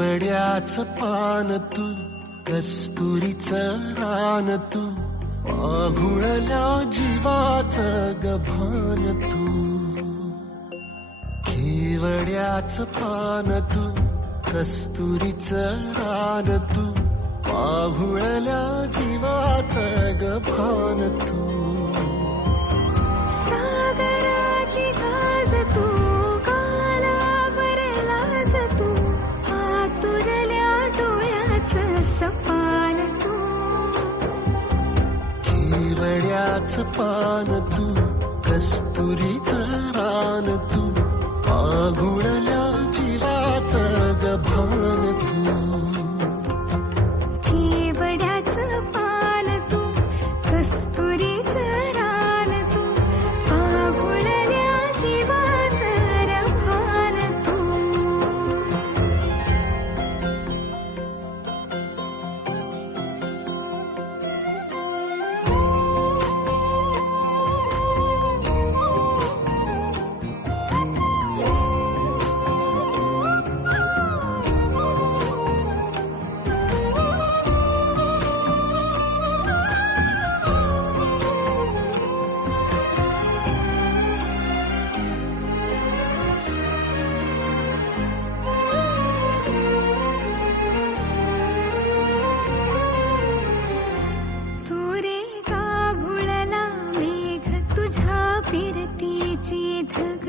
केवड्याच पान तू कस्तुरीच रान तू आघुळल्या जीवाच गभान तू. केवड्याच पान तू कस्तुरीच रान तू पाहुळल्या जीवाच गभान तू. केवड्याच पान तू कस्तुरीच रान तू पाघुळल्या फिरती चीध